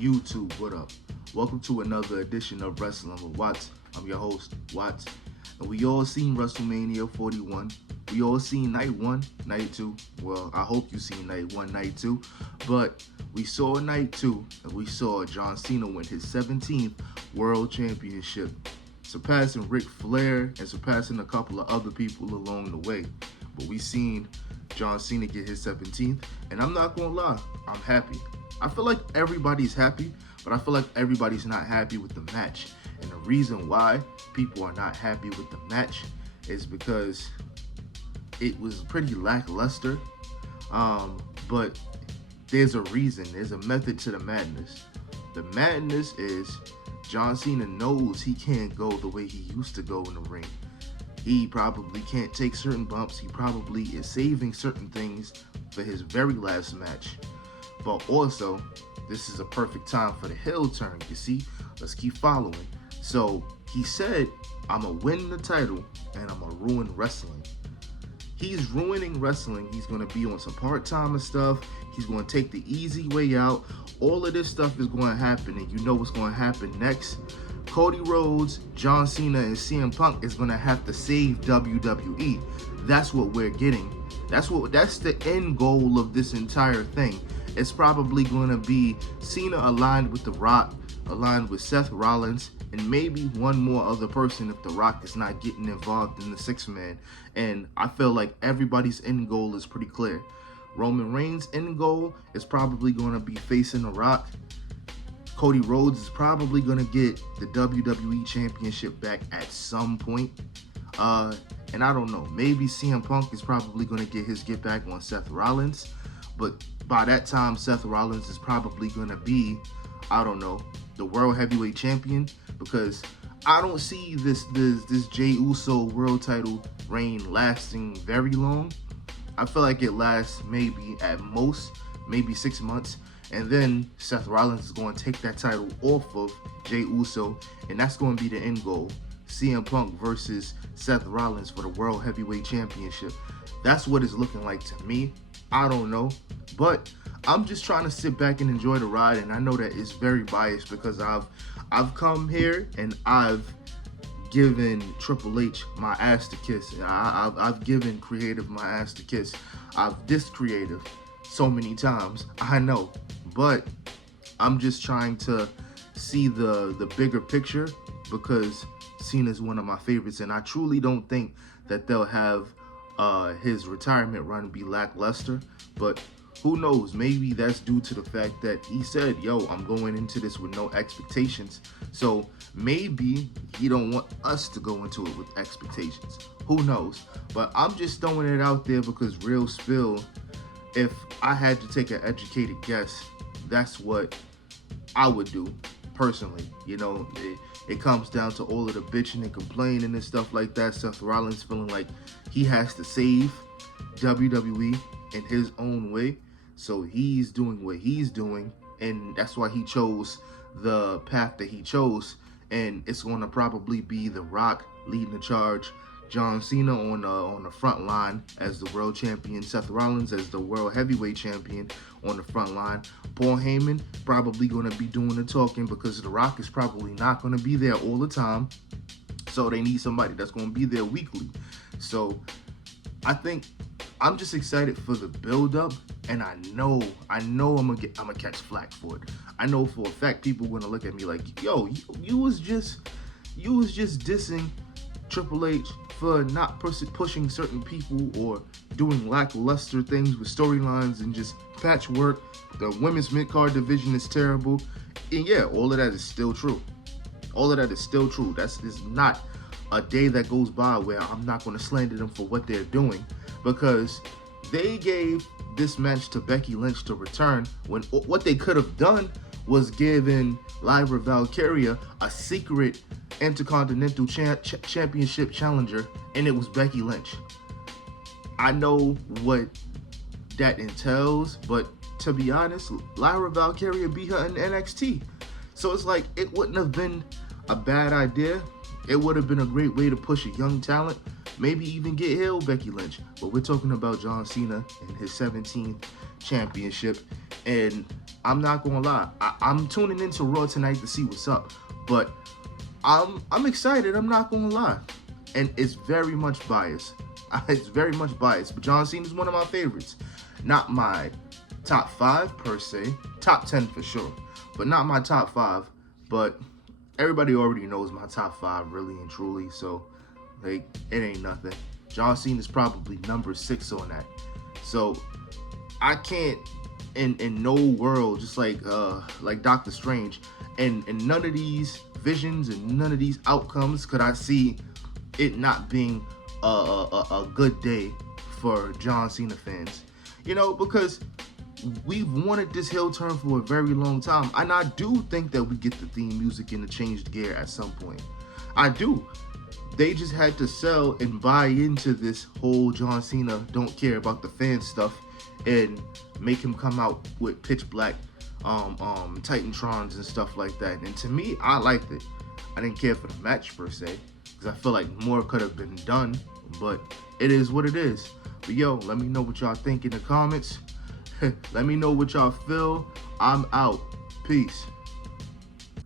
YouTube, what up? Welcome to another edition of Wrestling with Watts. I'm your host, Watts. And we all seen WrestleMania 41. We all seen night 1, night 2. Well, I hope you seen night 1, night 2. But we saw night 2, and we saw John Cena win his 17th World Championship, surpassing Ric Flair and surpassing a couple of other people along the way. But we seen John Cena get his 17th, and I'm not gonna lie, I'm happy. I feel like everybody's happy, but I feel like everybody's not happy with the match. And the reason why people are not happy with the match is because it was pretty lackluster. But there's a reason, there's a method to the madness. The madness is John Cena knows he can't go the way he used to go in the ring. He probably can't take certain bumps. He probably is saving certain things for his very last match. But also, this is a perfect time for the heel turn, you see? Let's keep following. So, he said, I'm going to win the title and I'm going to ruin wrestling. He's ruining wrestling. He's going to be on some part-timer stuff. He's going to take the easy way out. All of this stuff is going to happen, and you know what's going to happen next. Cody Rhodes, John Cena, and CM Punk is going to have to save WWE. That's what we're getting. That's the end goal of this entire thing. It's probably going to be Cena aligned with The Rock, aligned with Seth Rollins, and maybe one more other person if The Rock is not getting involved in the six-man. And I feel like everybody's end goal is pretty clear. Roman Reigns' end goal is probably going to be facing The Rock. Cody Rhodes is probably going to get the WWE Championship back at some point. And I don't know, maybe CM Punk is probably going to get his get back on Seth Rollins. But by that time, Seth Rollins is probably going to be, I don't know, the World Heavyweight Champion, because I don't see this Jey Uso world title reign lasting very long. I feel like it lasts maybe at most, maybe 6 months. And then Seth Rollins is going to take that title off of Jey Uso, and that's going to be the end goal. CM Punk versus Seth Rollins for the World Heavyweight Championship. That's what it's looking like to me. I don't know, but I'm just trying to sit back and enjoy the ride, and I know that it's very biased because I've come here and I've given Triple H my ass to kiss. I've given Creative my ass to kiss. I've dissed Creative so many times, I know, but I'm just trying to see the bigger picture because Cena's one of my favorites, and I truly don't think that they'll have his retirement run be lackluster. But who knows, maybe that's due to the fact that he said, yo, I'm going into this with no expectations. So maybe he don't want us to go into it with expectations. Who knows? But I'm just throwing it out there because real spill, if I had to take an educated guess, that's what I would do personally. You know, it comes down to all of the bitching and complaining and stuff like that. Seth Rollins feeling like he has to save WWE in his own way. So he's doing what he's doing, and that's why he chose the path that he chose. And it's going to probably be The Rock leading the charge, John Cena on the front line as the world champion, Seth Rollins as the world heavyweight champion on the front line. Paul Heyman probably going to be doing the talking because The Rock is probably not going to be there all the time. So they need somebody that's going to be there weekly. So I think I'm just excited for the build-up, and I know I'm gonna catch flack for it. I know for a fact people are gonna look at me like, yo, you was just dissing Triple H for not pushing certain people or doing lackluster things with storylines and just patchwork. The women's mid-card division is terrible. And yeah, all of that is still true. All of that is still true. That's not a day that goes by where I'm not going to slander them for what they're doing, because they gave this match to Becky Lynch to return when what they could have done was given Lyra Valkyria a secret Intercontinental Championship challenger, and it was Becky Lynch. I know what that entails, but to be honest, Lyra Valkyria beat her in NXT. So it's like, it wouldn't have been a bad idea. It would have been a great way to push a young talent, maybe even get heel Becky Lynch. But we're talking about John Cena and his 17th championship. And I'm not gonna lie. I'm tuning into Raw tonight to see what's up, but I'm excited. I'm not gonna lie, and it's very much biased. It's very much biased. But John Cena is one of my favorites. Not my top 5 per se, top 10 for sure, but not my top 5. But everybody already knows my top 5 really and truly. So like it ain't nothing. John Cena is probably number 6 on that. So I can't in no world, just like Doctor Strange, and none of these visions and none of these outcomes could I see it not being a good day for John Cena fans. You know, because we've wanted this heel turn for a very long time, and I do think that we get the theme music in the changed gear at some point. I do. They just had to sell and buy into this whole John Cena don't care about the fan stuff and make him come out with pitch black Titantrons and stuff like that. And to me, I liked it. I didn't care for the match per se, because I feel like more could have been done, but it is what it is. But yo, let me know what y'all think in the comments. Let me know what y'all feel. I'm out. Peace.